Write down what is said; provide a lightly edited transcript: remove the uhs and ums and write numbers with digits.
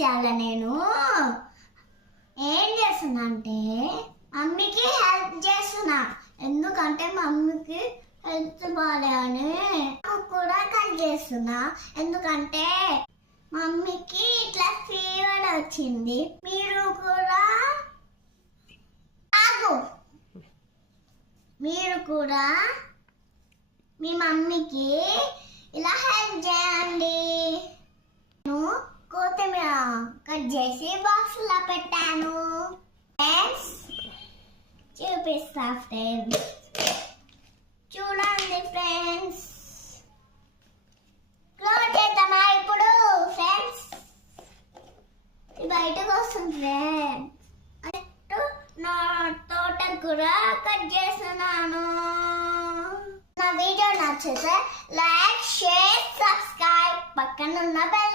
ఇవాళ నేను ఏం చేస్తున్నా అంటే మమ్మీకి హెల్ప్ చేస్తున్నా. ఎందుకంటే మమ్మీకి హెల్త్ బాగాలేని కూడా కట్ చేస్తున్నా. ఎందుకంటే మమ్మీకి ఇట్లా ఫీవర్ వచ్చింది. మీరు కూడా మీ మమ్మీకి ఇలా హెల్ప్ చేయండి. నేను కొత్తిమీర కట్ చేసి బాక్స్లో పెట్టాను. ఫ్రెండ్స్ చూపిస్తా ఫ్రెండ్స్, చూడండి ఫ్రెండ్స్. క్లోజ్ చేద్దామా ఇప్పుడు ఫ్రెండ్స్? బయటకు వస్తుంది ఫ్రెండ్స్. నా తోట కూడా కట్ చేస్తున్నాను. నా వీడియో నచ్చితే లైక్, షేర్, సబ్స్క్రైబ్, పక్కన ఉన్న బెల్